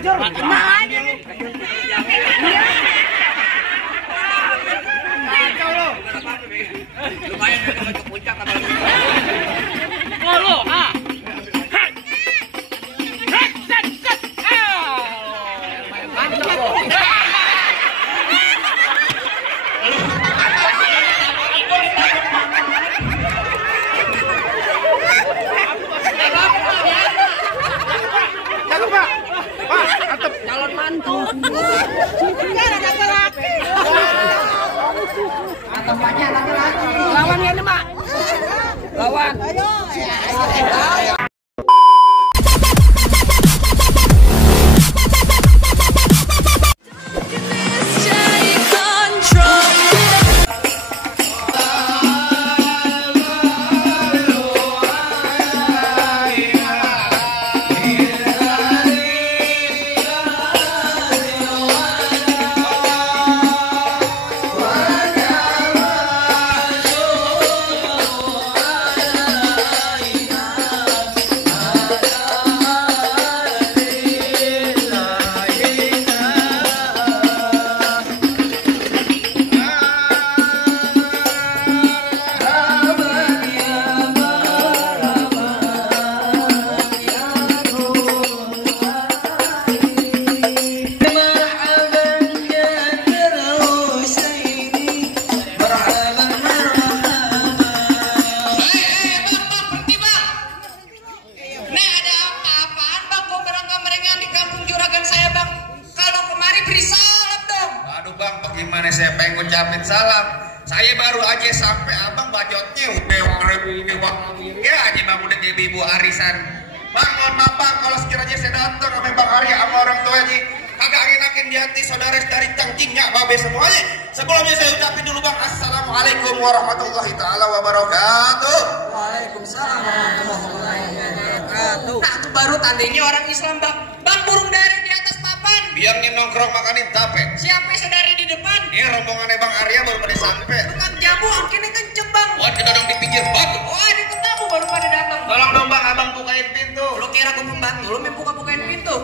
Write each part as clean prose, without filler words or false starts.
ajar. Tenang aja nih. Kacau lo. Lumayan udah ke puncak apa lagi. Oh lo, ha. Calon mantu. Jangan ada laki. Tempatnya laki-laki. Lawan ya nih, Mak. Lawan. Ayo. Gimana saya pengen ngucapin salam. Saya baru aja sampai abang bacotnya udah ya aja bang udah jadi ibu arisan. Bang mohon maaf bang kalau sekiranya saya datang sama bang Arya sama orang tua ini kagak enakin di hati saudara dari cangkingnya babe semuanya. Sebelumnya saya ucapin dulu bang assalamualaikum warahmatullahi taala wabarakatuh. Waalaikumsalam warahmatullahi wabarakatuh. Nah itu baru tandanya orang Islam bang. Bang burung dari di atas papan. Biar nongkrong makanin tape. Siapa saudari di depan? Ini rombongannya bang Arya baru pada sampai. Tukang jamu angkinnya kenceng bang. Wah kita dong di pinggir batu. Oh ini ketemu baru pada datang. Tolong dong bang abang bukain pintu. Lu kira aku pembantu? Lu main bukain pintu.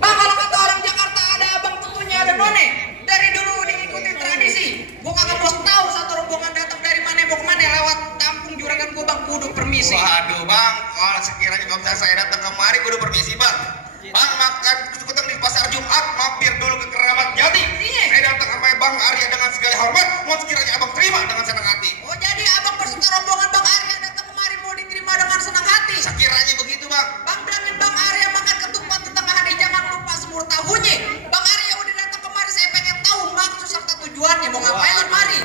Bang kalau kata orang Jakarta ada abang tentunya ada none. Dari dulu diikutin tradisi. Gua kagak mau tahu satu rombongan datang dari mana mau kemana lewat kampung juragan gua bang kudu permisi. Waduh bang kalau sekiranya kalau saya datang kemari kudu permisi bang. Bang makan ketemu di pasar Jumat mampir dulu ke Keramat Jati. Saya datang sama bang Arya dengan segala hormat. Mau sekiranya abang terima dengan senang hati. Oh jadi abang berserta rombongan bang Arya datang kemari mau diterima dengan senang hati. Sekiranya begitu bang. Bang bilangin bang Arya makan ketupat di tengah hari jangan lupa semur tahunya. Bang Arya udah datang kemari saya pengen tahu maksud serta tujuannya mau ngapain kemari.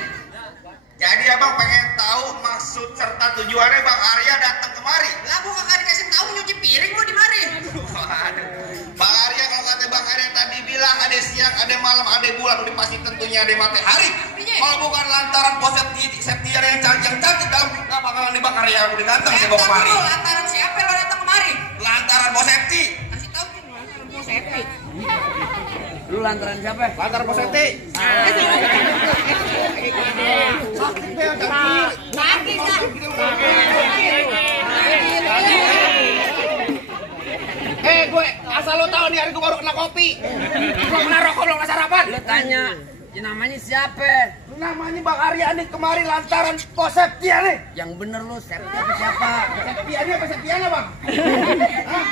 Jadi abang pengen tahu maksud serta tujuannya bang Arya datang kemari. Lah gua kagak dikasih tahu nyuci piring lu di mari. Waduh. Bang Arya kalau kata bang Arya tadi bilang ada siang, ada malam, ada bulan, udah pasti tentunya ada matahari. Kalau bukan lantaran pos Septian yang cantik dalam nggak bakalan di bang Arya udah datang saya bawa kemari. Lantaran siapa lo datang kemari? Lantaran Bos Septi. Kasih tahu nih lantaran Bos Septi. Lu lantaran siapa? Lantaran Bos Septi. Gue asal lo tahu nih hari gue baru kena kopi. Belum kena rokok, belum kena sarapan. Lu tanya, namanya siapa? Namanya Bang Arya nih kemari lantaran Bos Septian nih. Yang bener lu, siapa? Septiani apa Septiana bang? Hah?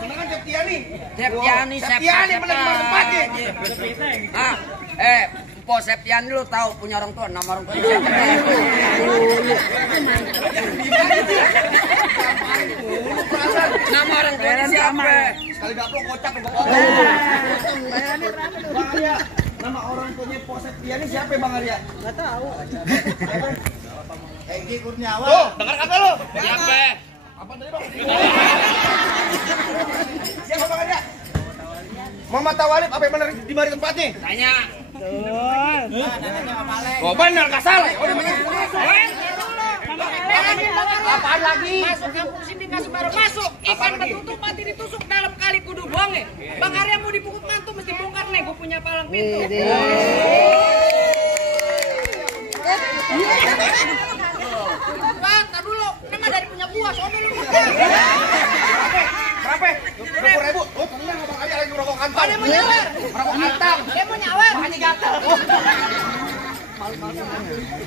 Bener kan Septiani? Septiani, Septiani bener di tempatnya. Ah, Pos Septian lu tahu punya orang tua, nama orang tua siapa? Nama orang tua siapa? Sekali gaplok kocak lu Bang Arya, nama orang tuanya Pos Septiani siapa Bang Arya? Enggak tahu. Egi Kurniawan. Tuh, dengar kata lu. Siapa? Apa tadi bang? Siapa Bang Arya? Muhammad Tawalib apa yang benar di mari tempatnya? Tanya. Oh benar nggak salah. Apaan lagi? Masuk kampung sini kasih baru masuk. Ikan ketutup mati ditusuk dalam kali kudu buangnya. Bang Arya mau dipukul mantu mesti bongkar nih. Gue punya palang pintu. Bang, tar dulu. Nama dari punya buah. Soalnya lu. Berapa? 20.000. Oh tenang Bang Arya lagi merokok kantor. nyawar. Merokok mantap. Dia mau nyawar. Makanya gatel.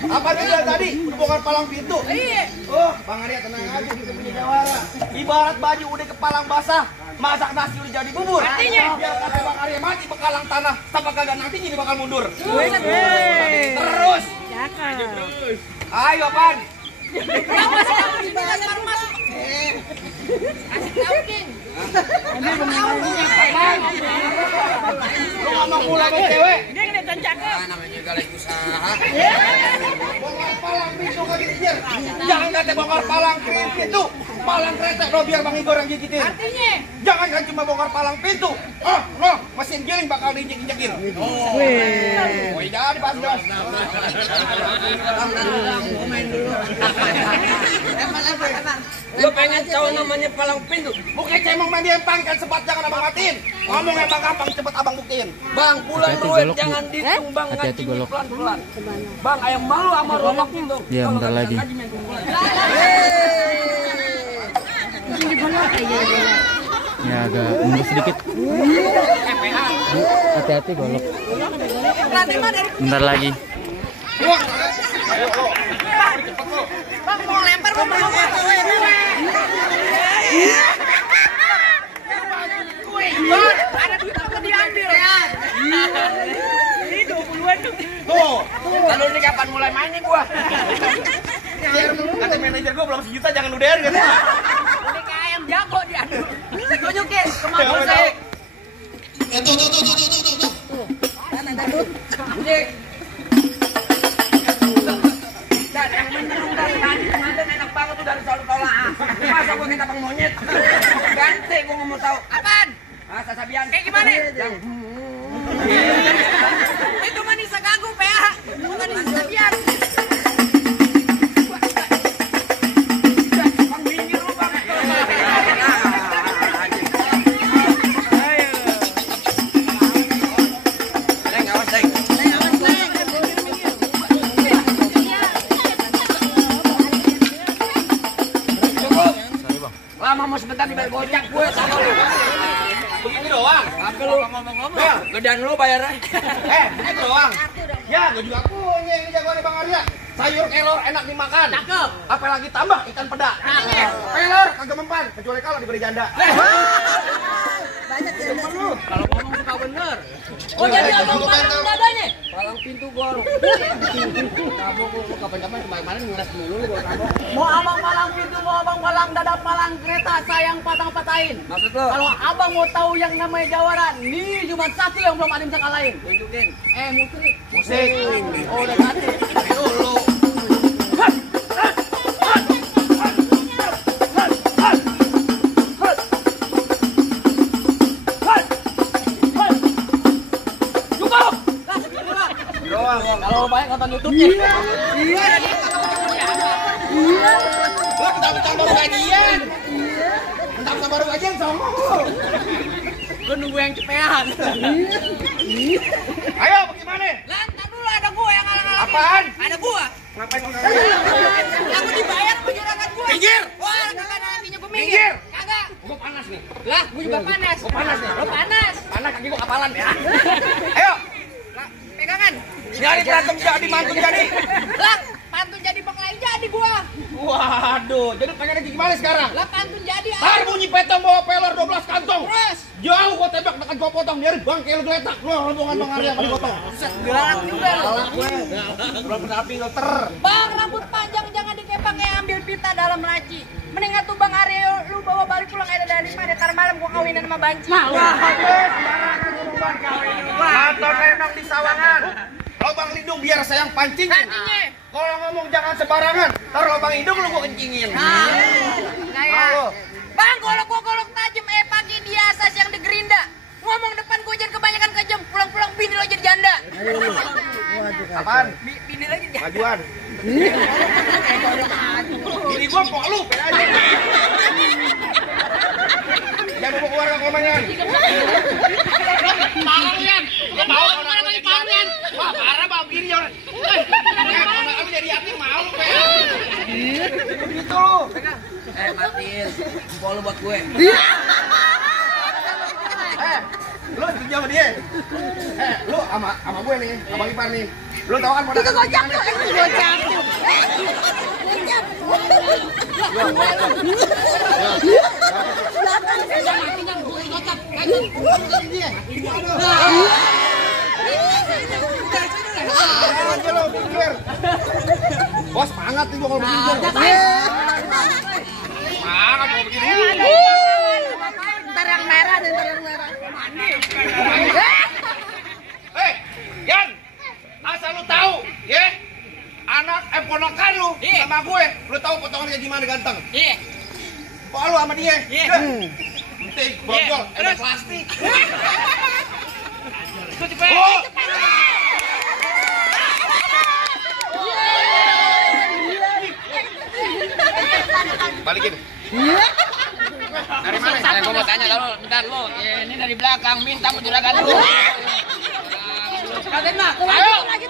Apa dia tadi? Udah bongkar palang pintu. Iya. Oh, Bang Arya tenang aja kita punya jawara. Ibarat baju udah kepalang basah, masak nasi udah jadi bubur. Artinya? Biar kata Bang Arya mati bekalang tanah, tanpa kagak nanti jadi bakal mundur. Terus. Terus. Ayo, Pan. Bang masih tahu di batas baru masuk. Kasih tahu King. Lu ngomong mulai sama cewek. Dia kelihatan cakep. Namanya juga lagi usaha. Bongkar palang pintu kaki dikejar. Jangan kata bongkar palang pintu, palang kereta lo biar Bang Igor yang gigitin. Artinya? Jangan kan cuma bongkar palang pintu. Oh, mesin giling bakal diinjek-injekin. Oh, jangan pas jos. Lu pengen tahu namanya palang pintu? Bukan cemong main empang kan sempat jangan abang matiin. Ngomong emang gampang cepet abang buktiin. Bang, pulang ruwet jangan dihitung bang, Hati-hati ngaji golok. pelan-pelan. Bang, ayam malu sama robak itu. Iya, bentar lagi. Ya agak mundur sedikit. Hati-hati golok. Bentar lagi. Bang mau lempar mau melompat. Ada duit apa diambil ya? Ini 20-an tuh. Tuh. Lalu ini kapan mulai main nih gua? Kata manajer gua belum sejuta jangan ludahin kan. Ini kayak ayam jago diadu. Tunjukin kemampuan Tuh. saya. Dan yang menurun dari tadi kemarin enak banget tuh dari soal tolak. Masa gua kita bang monyet? Ganti gua nggak mau tahu. Apaan? Masa Sabian? Kayak gimana? Itu Manisa Gagu PH. Bukan Manisa Sabian. Bang minggir lu bang. Deng, awas deng. Cukup. Lama mau sebentar dibayar gocap gue sama lu. Begini doang. Apa lu ngomong-ngomong? Gedean lu bayarnya. Ini doang. Ya, gua juga punya ini jagoan Bang Arya. Sayur kelor enak dimakan. Cakep. Apalagi tambah ikan peda. Kelor kagak mempan kecuali kalau diberi janda. Banyak temen lu. Kalau ngomong suka bener. Oh jadi abang palang dadanya? Palang pintu gor. Kamu kapan-kapan kemarin ngeles mulu lu gua kamu. Mau abang palang pintu, mau abang palang dada, palang kereta, sayang patang-patahin. Maksud lu? Kalau abang mau tahu yang namanya jawara, nih cuma satu yang belum ada yang bisa kalahin. Tunjukin. Musrik. Musik. Oh udah ganti. Dulu. Kalau banyak nonton YouTube-nya. Iya. Lah kita baru gajian. Kita baru gajian sama lu. Gue nunggu yang cepean. Ayo bagaimana? Lantar dulu ada gua yang ngalang-ngalang. Apaan? Ada gua. Ngapain lu? Aku dibayar sama juragan gua. Minggir. Wah, kagak nantinya gua minggir. Minggir. Kagak. Gua panas nih. Lah, gua juga panas. Gua panas nih. Lo panas. Panas kaki gua kapalan ya. Ayo. Lah, pegangan. Nyari berantem jadi mantun jadi. Lah, pantun jadi berkelahi jadi gua. Waduh, jadi pengen lagi gimana sekarang? Lah, pantun jadi. Tar bunyi petong bawa pelor 12 kantong. Terus. Jauh gua tembak dekat gua potong dari bangke lu geletak. Lu rombongan Bang Arya kali potong. Galak juga lo. Belum pernah filter. Bang, rambut panjang jangan dikepang kayak ambil pita dalam laci. Mendingan tuh Bang Arya lu bawa balik pulang ada dari mana? Ntar malam gua kawinan sama Banci. Wah, sembarangan ngomong kawin. Nonton renong di sawangan. Lobang lindung biar sayang pancing. Artinya? Kalau ngomong jangan sembarangan. Ntar lobang hidung lu gua kencingin. Kayak. Bang, golok tajam pagi di asas yang di gerinda. Ngomong depan gua jangan kebanyakan kejam. Pulang-pulang bini lo jadi janda. Apaan? Bini lo jadi janda. Majuan. Ini gua kok lu aja. Jangan bawa keluarga komandan. Parah Yan. Gua mau orang lagi parah Yan. Wah, parah Bang gini ya. Kalau kami jadi yatim malu kayak. Begitu lu. Matiin. Jempol lu buat gue. Lu aja sama dia. Lu sama gue nih, Abang Ipar nih. Lu tahu kan modal gocap. Bos, semangat nih gua kalau begini. Semangat kalau begini. Ntar yang merah. Yan, asal lu tahu, ya, ponakan lu sama gue, lu tahu potongannya gimana ganteng? Iya. Kok lu sama dia? Iya. Penting, brojol, ada plastik. Balikin. Dari mana? Gue mau tanya kalau bentar lo, ini dari belakang minta mau juragan lu. Katen mah, ayo. Lagi.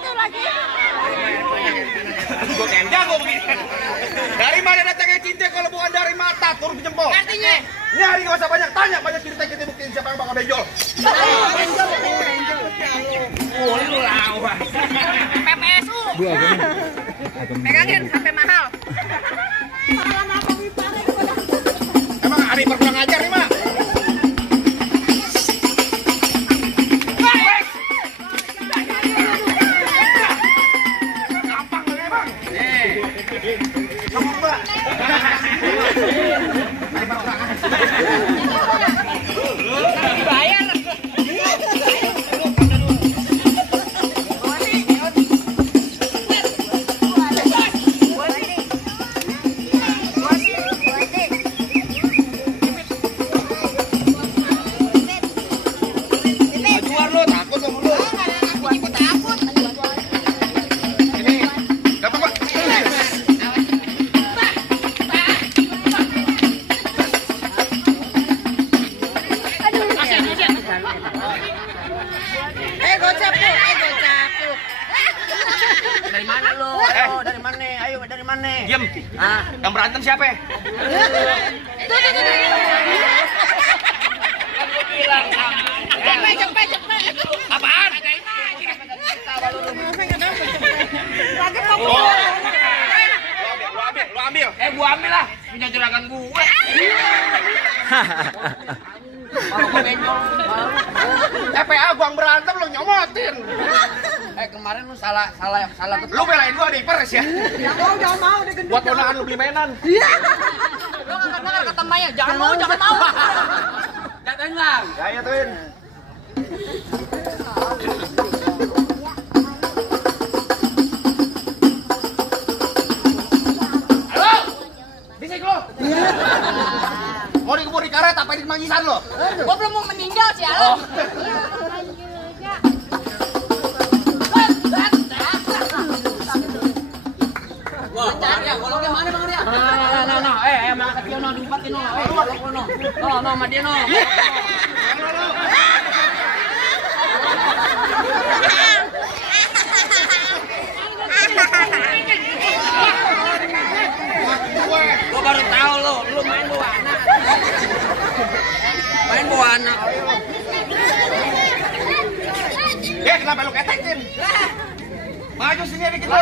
Gue jago begini. Dari mana datangnya cinta kalau bukan dari mata turun ke jempol? Artinya? Nyari gak usah banyak tanya, banyak cerita kita buktiin siapa yang bakal benjol. Lu lawan. PPSU. Pegangin sampai mahal. Emang hari kurang ajar nih, Mak? Gampang banget, Bang. Kamu, Mbak. Bayar. Dari mana lu? Dari mana? Ayo dari mana? Diam. Yang berantem siapa? Cepet. Apaan? Lagi kamu. Lu ambil. Gua ambil lah. Punya juragan gue. Kalau gue benjol. PA gua yang berantem lu nyomotin. Kemarin lu salah. Lu belain gua di pers ya. Jangan mau, udah gendut. Buat ponakan lu beli mainan. Lu enggak kata Maya, jangan mau. Datang lah. Ya, Twin. Halo. Bisik lu. Mau dikubur di karet apa di mangisan lo? Gua belum mau meninggal sih, Alam. Wah, golongnya mana Bang Arya? Nah, mangkat dia diumpatin no. No, sama dia no. Gua baru tahu lu main bawa anak. Kenapa lu ketekin? Maju sini dikit lu.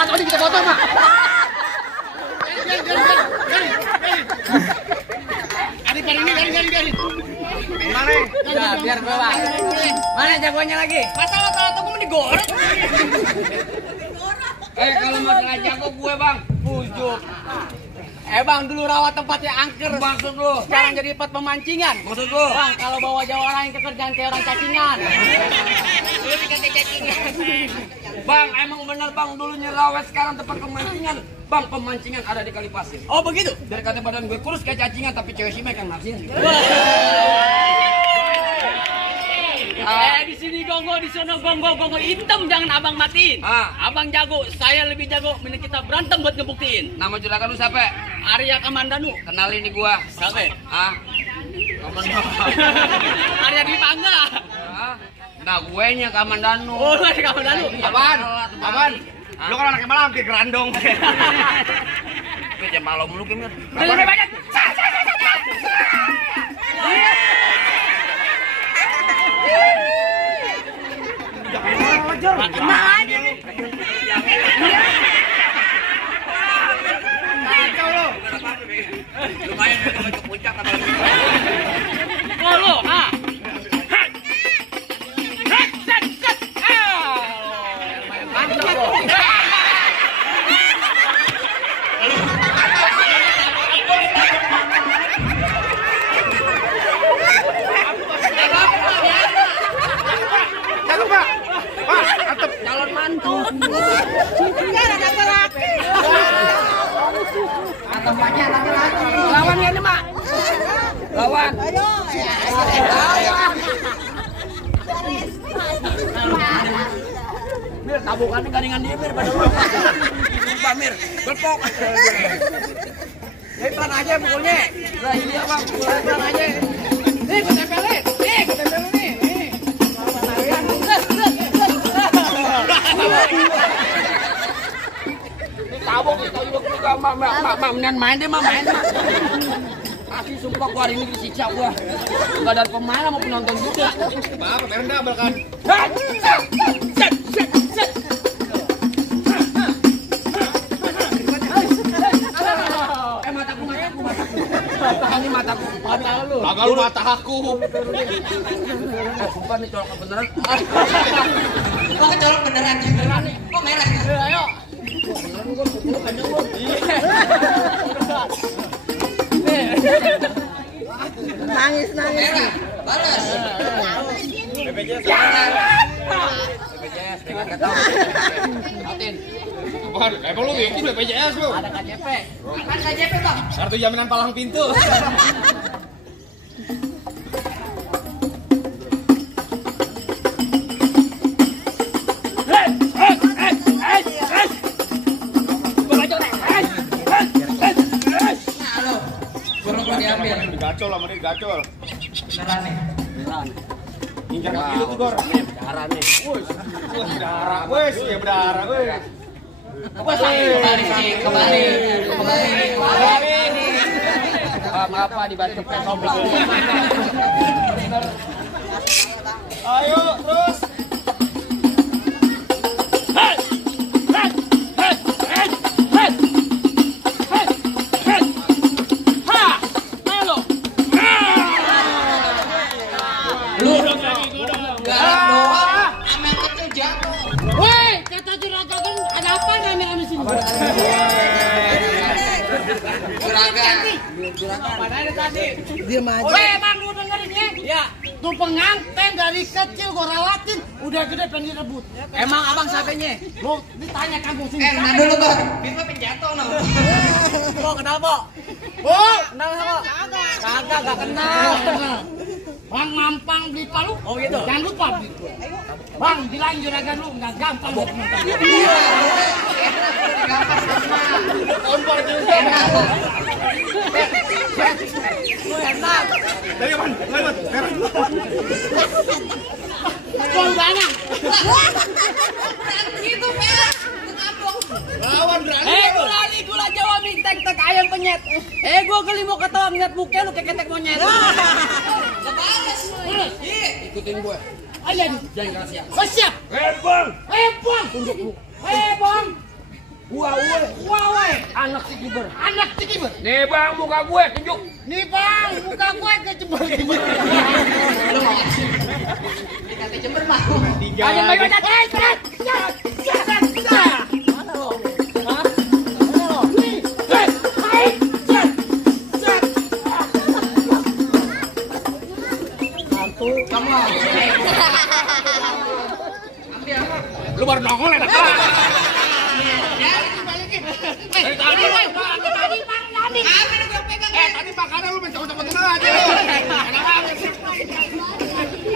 Langsung kita foto, Mak. Garing. Mana? Udah, biar bawa. Mana jagoannya lagi? Masalah kalau gue digoreng. Kalau masalah jago gue bang, bujuk. Bang, dulu rawat tempatnya angker. Maksud lu? Sekarang jadi tempat pemancingan. Maksud lu? Bang, kalau bawa Jawa lain ke kerjaan kayak orang cacingan. Lu dikasih cacingan. Bang, emang bener bang, dulunya rawat sekarang tempat pemancingan. Bang, pemancingan ada di Kali Pasir. Oh begitu? Dari kata badan gue kurus kayak cacingan, tapi cewek si Mek yang nafsin. Di sini gongo, di sana gongo, gongo hitam jangan abang matiin. Abang jago, saya lebih jago. Mending kita berantem buat ngebuktiin. Nama juragan lu siapa? Arya Kamandanu. Kenalin nih gua. Siapa? Arya Dwi Pangga. Nah, gue nya Kamandanu. Oh, lu dari Kamandanu. Apaan? Lu kan anaknya malam di gerandong. Lu jangan malu mulu Kim. Lebih banyak. Lumayan ke puncak apa lu? Oh, lu, Calon mantu. Tempatnya laki-laki. Lawan ya nih, Mak. Lawan. Mir, tabukannya garingan dia, Mir. Pada lu. Sumpah, Mir. Berpok. Pelan aja pukulnya. Lah, ini ya, Bang. Pelan aja. Nih, gue tempelin. Nih, gue tempelin nih. Tabok kita juga main deh, main. Asli sumpah gua hari ini disiksa gua. Enggak ada pemain sama penonton juga. Maaf, Merda bahkan. Mataku. Ini mataku. Mata lu. Kagak lu mata aku. Sumpah nih colok beneran. Kok kecolok beneran nih? Kok merah? Ayo. Nangis. Merah. Balas. BPJS. BPJS, enggak tahu. Atin. Apaan? Emang lu bikin BPJS lu? Ada KJP. Apaan KJP, Bang? Kartu jaminan palang pintu. Gacol sama dia gacol. Beneran nih. Injak kaki lu tuh, Gor. Darah nih. Berdarah, wes, ya berdarah, wes. Kembali. Maaf Pak, dibantu pesoblak. Ayo, terus. Diam aja. Weh, Bang, lu dengerin ya? Ya. Tuh pengantin dari kecil gua rawatin, udah gede pengen direbut. Emang abang siapanya? Lu ditanya kampung sini. Nah dulu Bang. Bisa penjatuh no. Kok kenal, Bo? Bo, kenal sama? Kagak, gak kenal. Bang Mampang beli palu. Oh gitu. Jangan lupa beli. Bang, bilang juragan lu enggak gampang buat nonton. Kompor juga. Enak. Dari mana? Lewat. Kol banyak. Itu merah. Lawan berani. Berani gula Jawa mie tek ayam penyet. Gua kali mau ketawa ngeliat muka lu kayak ketek monyet. Kebales. Ikutin gue. Ayo, jangan rahasia. Siap. Bang. Tunjuk lu. Bang. Gua anak si kiber. Nih Bang, muka gue tunjuk. Nih Bang, muka gue kecebur. Lu mau ngasih. Dikata jember mah. Ayo baik baik. Lu baru nongol enak. Tadi makanan lu mencoba-coba aja.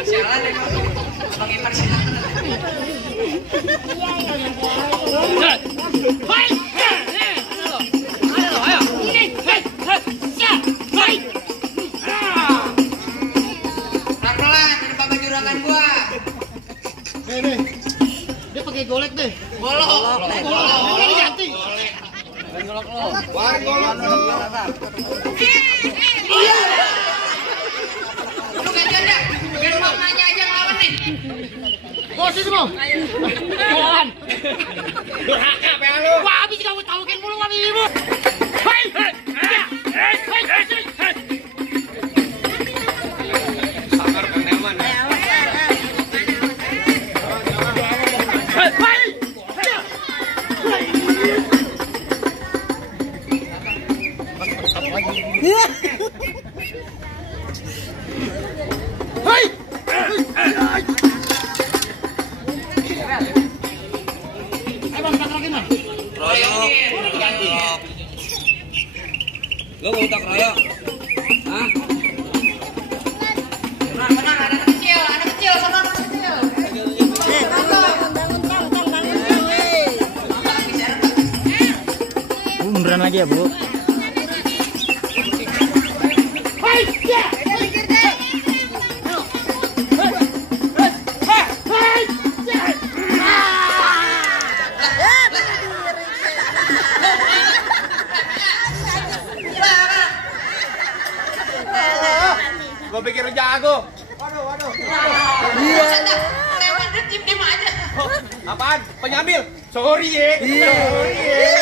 Sialan emang. Pelan-pelan, lupa baju juragan gua. Nih. Dia pakai golek deh. Golok. Ini diganti. Golok lo. Lu gantian dah. Biar mamanya aja ngelawan nih. Bos itu mau. Jalan. Durhaka pe lu. Wah, habis kamu taukin mulu sama ibu. Hei. Sangar Kang Neman. Lo mau tak raya? Hah? Tenang, anak kecil, sama anak kecil. Beneran lagi ya, Bu? Gua pikir lu jago. Iya. Lewat diem aja. Apaan? Penyambil. Sorry ya. Sorry ya.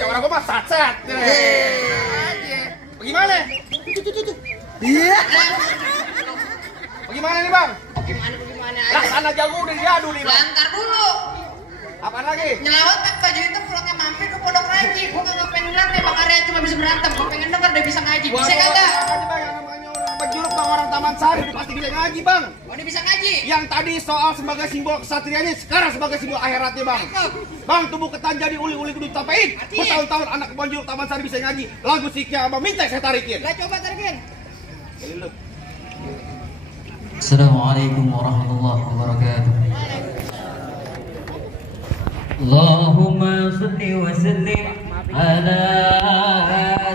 Jangan aku mah sat-sat. Bagaimana? Iya. Bagaimana nih, Bang? Gimana aja. Lah sana jago udah diadu nih, Bang. Lantar dulu. Apaan lagi? Nyelawat pakai baju itu pulangnya mampir ke Pondok Ranji. Gua nggak pengen lihat nih Bang Arya cuma bisa berantem. Gua pengen denger dia bisa ngaji. Bisa kagak? Ngaji, Bang. Yang namanya orang berjuluk Bang, orang Taman Sari udah pasti bisa ngaji, Bang. Oh dia bisa ngaji. Yang tadi soal sebagai simbol kesatrianya, sekarang sebagai simbol akhiratnya, Bang. Bang, tubuh ketan jadi uli-uli kudu tapain. Bertahun-tahun anak penjuluk Taman Sari bisa ngaji. Lagu Sikya Abang minta saya tarikin. Lah coba tarikin. Assalamualaikum warahmatullahi wabarakatuh. Allahumma salli wa sallim ala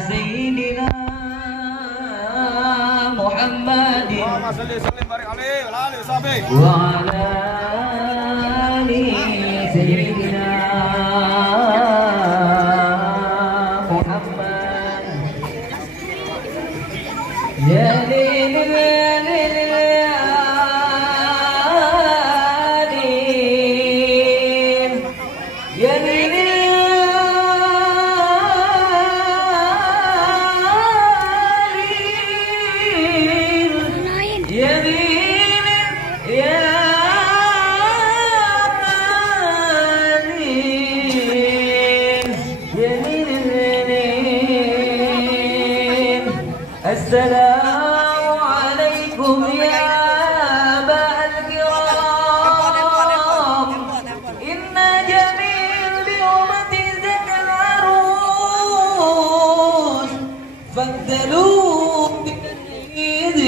sayyidina Muhammadin Allahumma salli sallim barik alaihi wa alihi washabihi. wa ala ali sayyidina Muhammad. Ya Assalamualaikum ya abal kiram. Inna jamil bi ummati zakal arus. Faddalu bi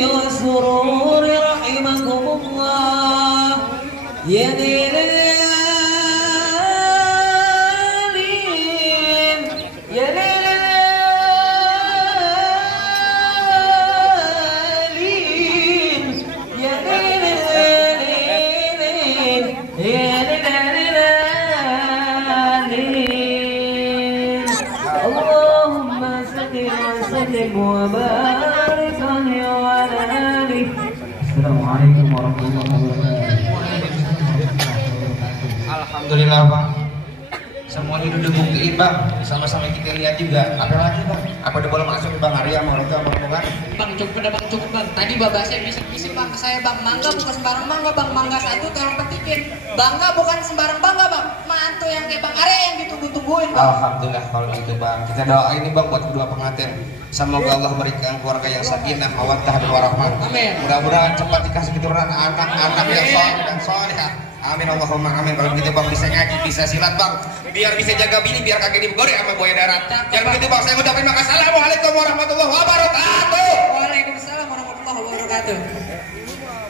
wa surur rahimakumullah. Ya Allahumma salli wa sallim wa barik alaihi wa ala alihi. Assalamualaikum warahmatullahi wabarakatuh. Alhamdulillah, Bang. Semuanya udah buktiin, Bang. Sama-sama kita lihat juga. Apa lagi, Bang? Apa udah boleh masuk Bang Arya mau itu sama rombongan? Bang cukup bang. Tadi babasnya bisik-bisik Bang ke saya Bang. Mangga bukan sembarang mangga Bang. Mangga satu tolong petikin. Bangga bukan sembarang bangga Bang. Mantu yang kayak Bang Arya yang ditunggu-tungguin Bang. Alhamdulillah kalau gitu, Bang. Kita doain nih, Bang, buat kedua pengantin. Semoga Allah berikan keluarga yang sakinah, mawaddah dan warahmah. Amin. Mudah-mudahan cepat dikasih keturunan anak-anak yang saleh dan salihah. Amin Allahumma amin. Kalau begitu, Bang, bisa ngaji, bisa silat, Bang. Biar bisa jaga bini, biar kagak dibegori sama buaya darat. Jangan begitu, Bang. Saya ucapin makasih. Assalamualaikum warahmatullahi wabarakatuh. Waalaikumsalam warahmatullahi wabarakatuh.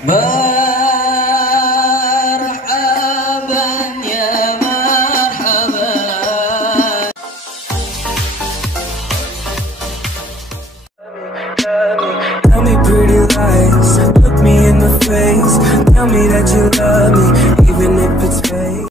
Marhaban ya marhaban pretty lies. Look me in the face, tell me that you love me, even if it's fake.